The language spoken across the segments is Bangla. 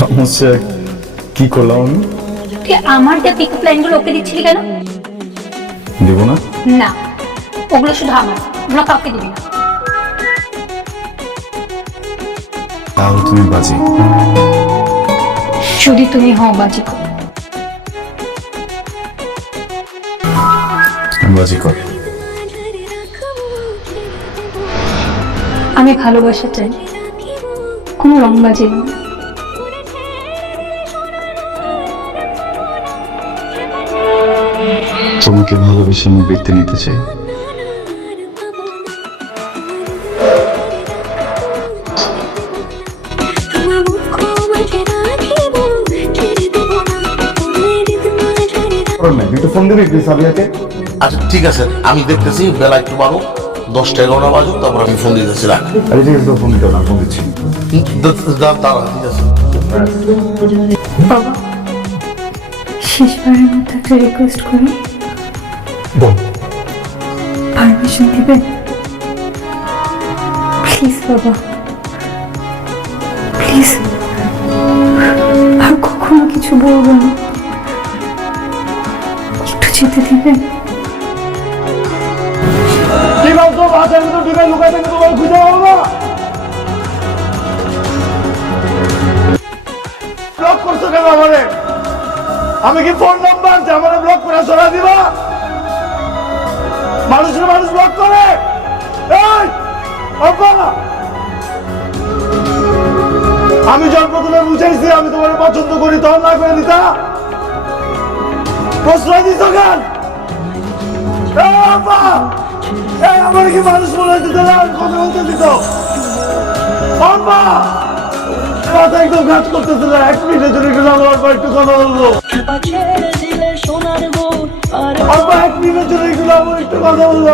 সমস্যা কি করলাম আমি? তুই আমার যে পিক লাইনগুলো ওকে দিচ্ছিলি কেন? দিব না? না ওগুলো শুধু আমার ওগুলো কাউকে দিবি না। তাহলে তুমি বাজি। যদি তুমি হও বাজি কর। বাজি কর। আমি ভালোবাসা চাই। কোনো রংবাজি না তোমাকে ভালোবেসে আমি বৃত্তি নিতে চাই। একটু ফোন দিবি সাবিয়াকে আচ্ছা ঠিক আছে আমি দেখতেছি বেলা একটু বারো দশটা এগারোটা বাজুক তারপর আমি ফোন দিতেছি রাখ। আরে ঠিক আছে ফোন দিতে না ফোন দিচ্ছি। দাঁড়া ঠিক আছে। বাবা শেষবারের মতো একটা রিকোয়েস্ট করি। বল। পারমিশন দিবেন প্লিজ বাবা। প্লিজ আর কখনো কিছু বলব না। একটু যেতে দিবেন ভিতর ঢুকে লুকাই তোমার খুঁজে পাবো ব্লক করছ কেন আমারে? আমি কি ফোন নাম্বার যে আমারে ব্লক করে সরা দিবা? মানুষের মানুষ ব্লক করে? আমি যখন প্রথমে বুঝাইছি আমি তোমার পছন্দ করি তখন না করে দিতা প্রশ্রয় দিত কেন? আমার কি মানুষ মনে হচ্ছে? তাহলে আর কথা বলতে দিত মাথা একদম কাজ করতেছে না, এক মিনিটের জন্য একটু আমার অল্প একটু কথা বলব। আব্বা এক মিনিটের জন্য একটু আমার একটু কথা বলব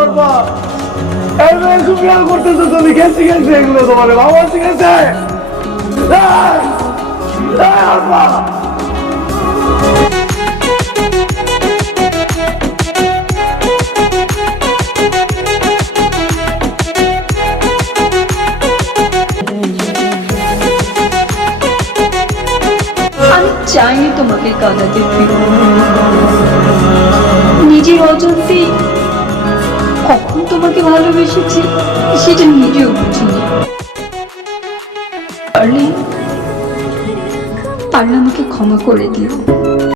এই মেয়ে খুব খেয়াল করতেছে তুমি কে শিখেছে এগুলো তোমার। বাবা শিখেছে এই! তোমাকে কাঁদাতে নিজের অজান্তেই কখন তোমাকে ভালোবেসেছি সেটা নিজেও বুঝিনি। পারলে পারলে আমাকে ক্ষমা করে দিও।